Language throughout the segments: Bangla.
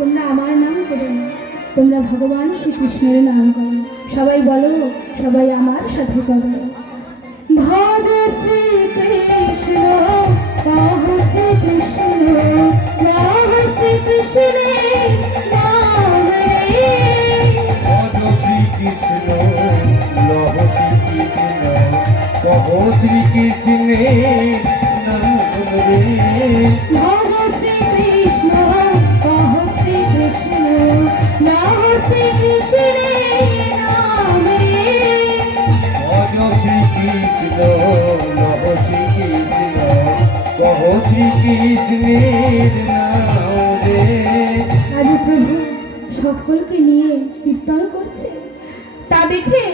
তোমরা আমার নাম করো না। তোমরা ভগবান শ্রীকৃষ্ণের নাম করো। সবাই বলো, সবাই আমার সাথে করো। ভজ শ্রীকৃষ্ণ কৃষ্ণ শ্রীকৃষ্ণ। প্রভু, সকলকে নিয়ে কীর্তন করছে। তা দেখে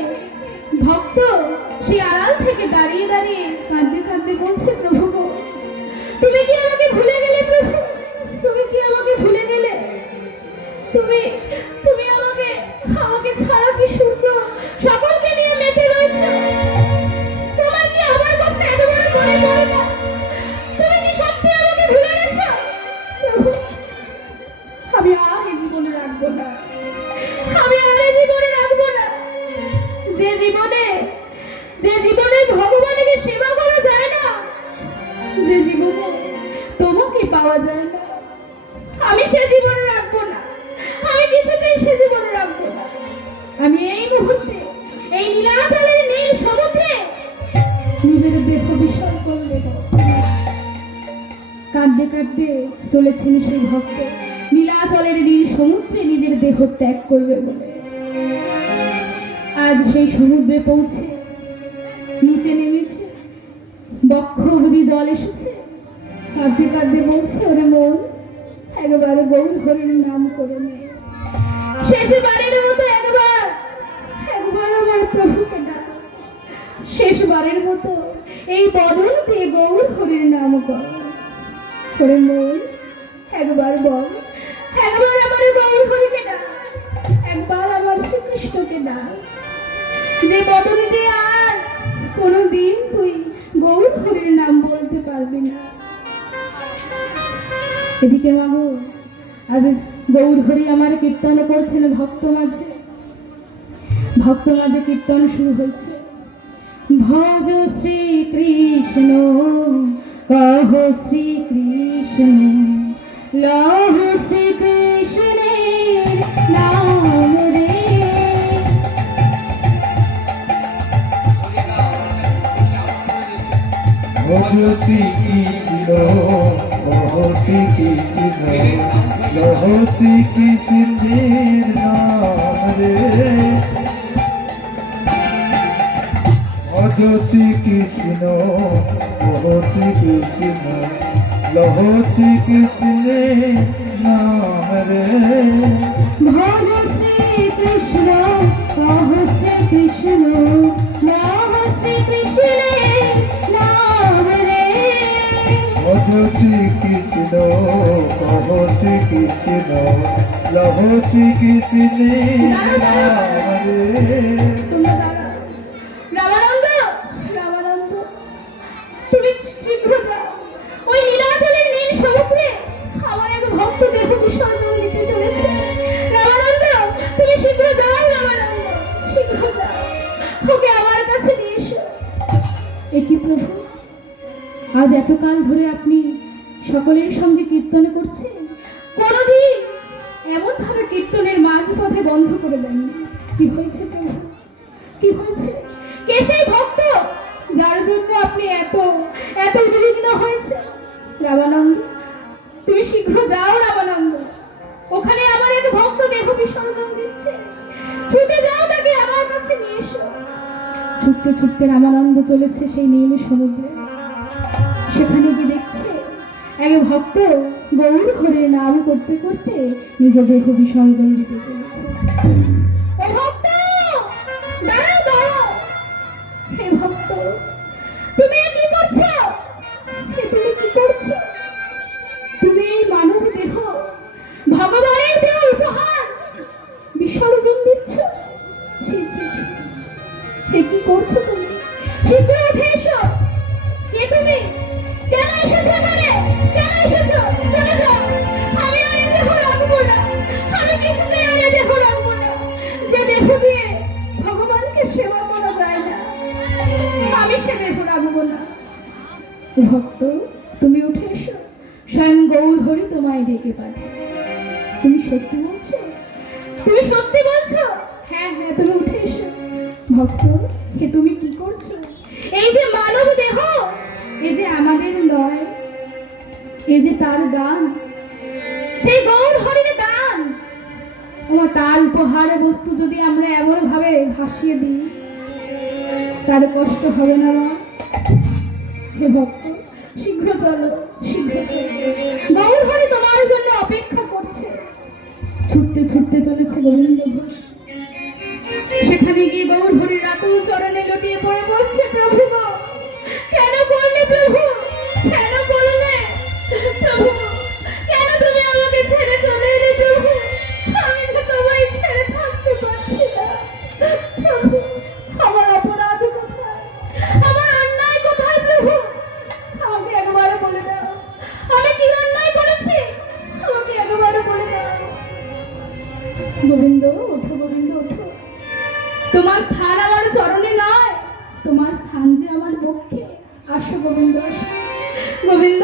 ভক্ত সেই আড়াল থেকে দাঁড়িয়ে দাঁড়িয়ে কাঁদতে কাঁদতে বলছে, প্রভু পাওয়া যায় না। আমি সে রাখব না। আমি কিছুতেই সে রাখব না। আমি এই মুহূর্তে, এই নীলাচলের নীল সমুদ্রে নিজের দেহ বিসর্জন দেব। কাঁদতে কাঁদতে চলেছেন সেই ভক্ত। নীলাচলের নীল সমুদ্রে নিজের দেহ ত্যাগ করবে বলে। আজ সেই সমুদ্রে পৌঁছে, নিচে নেমেছে, বক্ষ অবধি জল এসেছে। কাঁদতে কাঁদতে বলছে, ওরে মন একবার গৌর হরির নাম করে নে। শেষবারের মতো একবার একবার আমার প্রভুকে ডাক। শেষবারের মতো এই বদল দিয়ে গৌর হরির নাম কর। করে মন একবার বল, একবার আমার গৌর হরিকে ডাক, একবার আমার শ্রীকৃষ্ণকে ডাক। যে বদল দিয়ে আর কোনোদিন তুই গৌর হরির নাম বলতে পারবি না। এদিকে মাগো আজ গৌর হরি আমার কীর্তন করছেন ভক্ত মাঝে। ভক্ত মাঝে কীর্তন শুরু হয়েছে। ভজ শ্রী শ্রীকৃষ্ণ, কহ শ্রীকৃষ্ণ, লহ শ্রীকৃষ্ণের নাম রে। ভজ শ্রীকৃষ্ণ কহ শ্রীকৃষ্ণ লহ শ্রীকৃষ্ণের নাম রে ভজ শ্রীকৃষ্ণ কহ শ্রীকৃষ্ণ লহ শ্রীকৃষ্ণের নাম রে লহ শ্রীকৃষ্ণের নাম ভজ শ্রীকৃষ্ণ কহ শ্রীকৃষ্ণ লহ শ্রী কৃষ্ণ রে। এতকাল ধরে আপনি সকলের সঙ্গে কীর্তন করছেন? কোনোদিন এমন ভাবে কীর্তনের মাঝ পথে বন্ধ করে দেন। কি হয়েছে কি হয়েছে? কে সেই ভক্ত যার জন্য আপনি এত এত উদ্বিগ্ন হয়েছে রামানন্দ, তুমি শীঘ্র যাও রামানন্দ। ওখানে আমার এক ভক্ত দেহ বিসর্জন দিচ্ছে। ছুটে যাও তাকে আমার কাছে নিয়ে এসো। ছুটতে ছুটতে রামানন্দ চলেছে সেই নীল সমুদ্রে। সেখানে গিয়ে দেখছে এক ভক্ত গৌর হরির নাম করতে করতে নিজ দেহ বিসর্জন দিতে চলেছে। হে ভক্ত তুমি কি করছ? তুমি কি করছ? তুমি এই মানব দেহ ভগবানের দেহ উপহার বিসর্জন দিচ্ছ? ছি ছি ছি। হে কি করছ তুমি? শীঘ্র হিসেবে ঘোরাবো না। ভক্ত, তুমি উঠে এসো। স্বয়ং গৌর হরি তোমায় ডেকে পাঠায় তুমি সত্যি বলছো? তুমি সত্যি বলছো? হ্যাঁ হ্যাঁ তুমি উঠে এসো। ভক্ত কে তুমি কি করছ? এই যে মানব দেহ এই যে আমাদের লয় এই যে তার গান সেই গৌর হরির গান ও তার উপহার বস্তু যদি আমরা এমন ভাবে ভাসিয়ে দিই তার কষ্ট হবে না মা। হে ভক্ত, শীঘ্র চলো শীঘ্র চলো। তোমার জন্য অপেক্ষা করছে। ছুটতে ছুটতে চলেছে গোবিন্দ ঘোষ। গোবিন্দ, ওঠো গোবিন্দ, ওঠো। তোমার স্থান আমার চরণে নয়, তোমার স্থান যে আমার পক্ষে। আসো গোবিন্দ আসো। গোবিন্দ,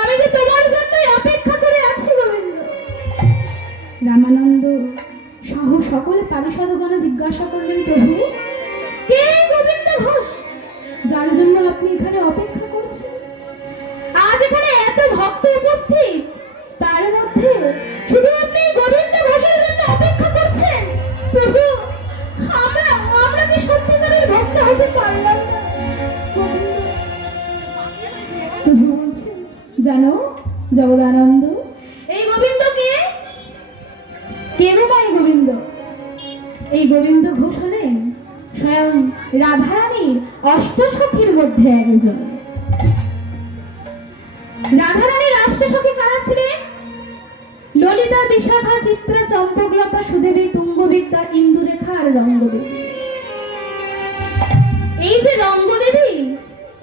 আমি যে তোমার জন্যই অপেক্ষা করে আছি, গোবিন্দ। রামানন্দ, সহ সকলে পারিষদগণ জিজ্ঞাসা করলেন, প্রভু, কে গোবিন্দ ঘোষ? যার জন্য আপনি এখানে অপেক্ষা করছেন? আজ এখানে এত ভক্ত উপস্থিত জানো? জগদানন্দ। এই গোবিন্দ কে কে মা এই গোবিন্দ? এই গোবিন্দ ঘোষ হলেন স্বয়ং রাধারানীর অষ্টসখীর মধ্যে একজন। রাধারানীর অষ্টসখী কারা ছিলেন? ললিতা বিশাখা চিত্রা চম্পকলতা সুদেবী তুঙ্গবিদ্যা ইন্দুরেখা আর রঙ্গদেবী। এই যে রঙ্গদেবী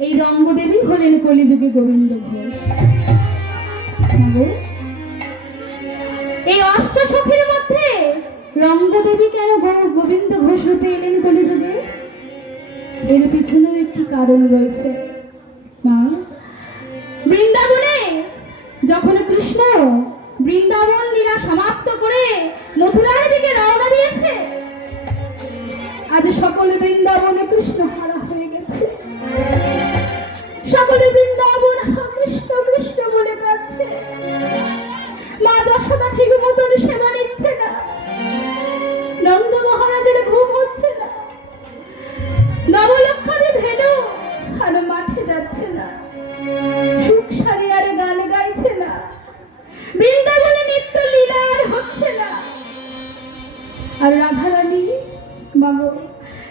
এই রঙ্গদেবী হলেন কলিযুগে গোবিন্দ ঘোষ। এই অষ্টসখীর মধ্যে রঙ্গদেবী কেন গোবিন্দ ঘোষ রূপে এলেন কলিযুগে? এর পিছনেও একটি কারণ রয়েছে। মা, বৃন্দাবনে যখন কৃষ্ণ বৃন্দাবন লীলা সমাপ্ত আর রাধারানী মাগো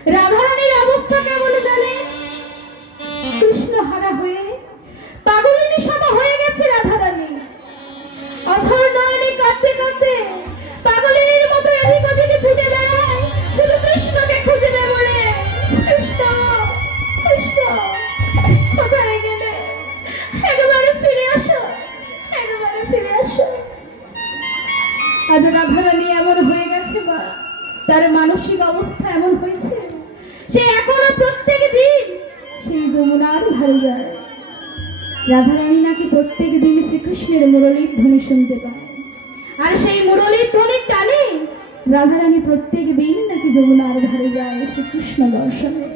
রাধারানীর সে এখনও প্রত্যেক দিন সেই যমুনার ধারে যায়। রাধারানী নাকি প্রত্যেক দিন শ্রীকৃষ্ণের মুরলীর ধ্বনি শুনতে পায়। আর সেই মুরলীর ধ্বনির টানে রাধারানী প্রত্যেক দিন নাকি যমুনার ধারে যায় শ্রীকৃষ্ণ দর্শনে।